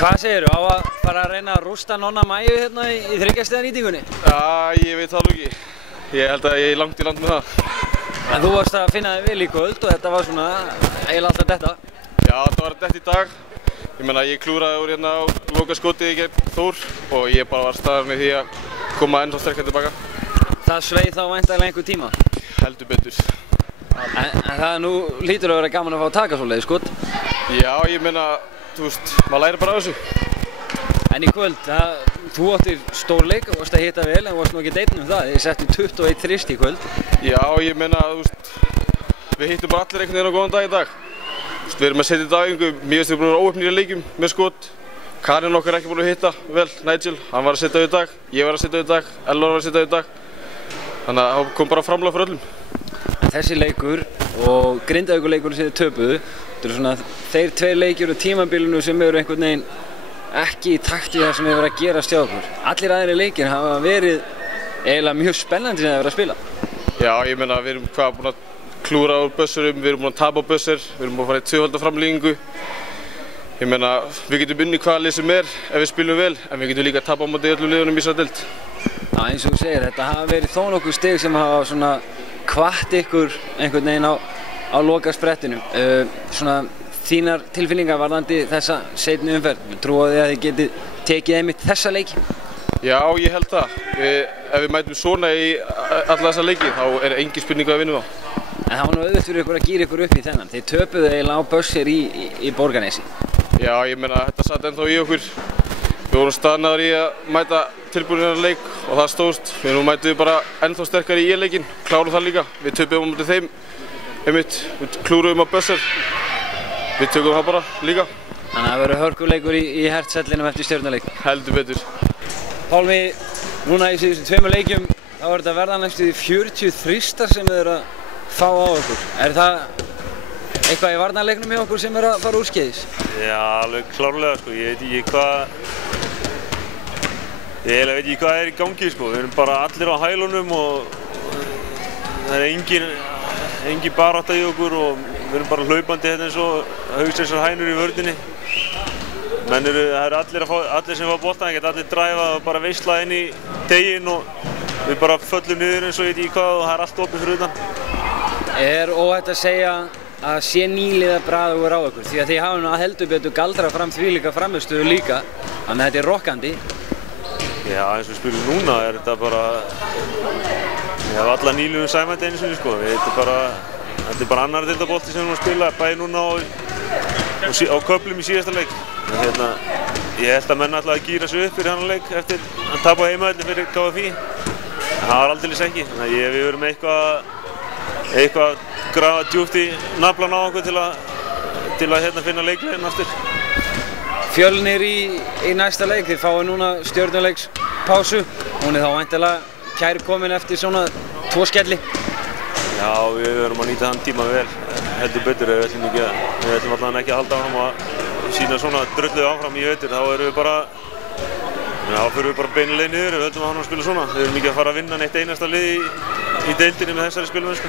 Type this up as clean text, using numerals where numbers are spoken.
Hvað segirðu? Á að fara að reyna að rústa Nonna Mæju hérna í þriggjastiða nýtingunni? Já, ég veit það nú ekki. Ég held að ég er langt í land með það. En þú varst að finna þig vel í kvöld og þetta var svona eiginlega alltaf detta. Já, þetta var dett í dag. Ég meina, ég klúraði úr hérna á lokaskotið gegn Þór og ég bara var staðar með því að koma ennþá sterkar tilbaka. Það sveið þá væntanlega einhver tíma? Heldur betur. En það nú lítur að vera gaman að fá að taka svoleiðis, skot? Já, ég meina, þú veist, maður lærir bara af þessu. En í kvöld, þú áttir stórleik og varst að hitta vel en varst nú ekki einn um það. Þið settu 21 þrist í kvöld. Já, ég meina, þú veist, við hittum bara allir einhvern veginn á góðan dag í dag. Þú veist, við erum að setja í dagingu, mér finnst við búin að vera óöfnir í leikjum með skot. Karin okkar er ekki búin að hitta vel, Nigel, hann var að setja í dag, ég var að setja í dag, Ellor var að setja í dag. Þannig að það kom bara framlag fyrir öllum. En þessi leikur og Grindavíkurleikurinn sem þið töpuðu, þetta eru svona þeir tveir leikir á tímabilinu sem eru einhvern veginn ekki í takt við það sem hefur verið að gerast hjá okkur. Allir aðrir leikir hafa verið eiginlega mjög spennandi sem það hefur verið að spila. Já, ég meina við erum búin að klúra úr bössurum, við erum búin að tapa á bössur, við erum búin að fara í tvöfalda framlíkingu. Ég meina, við getum unnið hvaða lið sem ef við spilum vel, en við getum líka að tapa á móti öllum liðunum í þessari deild. Já, eins og þú segir, þetta hafa verið þó nokkuð stig sem hafa svona hvatt ykkur einhvern veginn á lokasprettinu. Svona þínar tilfinningar varðandi þessa seinni umferð. Trúið þið að þið getið tekið einmitt þessa leiki? Já, ég held það. Ef við mætum svona í alla þessa leiki, þá er engin spurning að vinna þá. En það var nú auðvitað fyrir ykkur að gíra ykkur upp í þennan. Þið töpuðu eiginlega á Bössir í Borgarnesi. Já, ég meina þetta satt ennþá í okkur. Við vorum staðnaðir í að mæta tilbúin í þennan leik og það stóðst. Nú mætum við bara ennþá sterkari í leikinn, klárum það líka. Við töpuðum á móti þeim, einmitt, við klúruðum á Bössir. Við tökum það bara líka. Þannig að það verður hörkuleikur í hertsellinum eftir Stjörnuleik. Heldur betur. Pálmi, núna í síðustu tveimur leikjum þá er þetta verða næstu 40 þristar sem þið eru að fá á okkur. Er það eitthvað í varnarleiknum hjá okkur sem er að fara úrskeiðis? Já, alveg klárlega sko. Ég veit ekki hvað er í gangi sko. Við erum bara allir á hælunum og það er engin barátta í okkur og við erum bara hlaupandi hérna eins og haugseksar hænur í vörðinni. Það eru allir sem fá boltan, geta allir dræfa og bara veisla inn í teginn og við bara föllum niður eins og ég veit ekki hvað og það er allt opið fyrir utan. Er óhætt að segja að sé nýliða bragður á ykkur því að þið hafa nú að heldur betur galdrað fram þvílíka frammistöðu líka, þannig að þetta er rokkandi. Já, eins og við spilum núna er þetta bara, ég hef alla nýliðum sæmandi einu sinni sko, þetta er bara annar deildabolti sem við erum að spila, bæði núna á köflum í síðasta leik. Ég held að menn ætlaði að gíra sig upp fyrir hann leik eftir að tapa heimavelli fyrir KFÍ, en það var aldeilis ekki, þannig að við verum eitthvað að grafa djúpt í naflan á okkur til að finna leikleginn aftur. Fjölnir í næsta leik, þið fáið núna Stjörnuleikspásu. Hún er þá væntanlega kærkomin eftir svona 2 skelli. Já, við verðum að nýta þann tíma vel, heldur betur. Við ætlum allavega ekki að halda áfram að sína svona drullu áfram í vetur. Þá fyrir við bara beinuleið niður, við höldum að spila svona. Við erum ekki að fara að vinna neitt einasta lið í deildinni með þessari spilamennsku.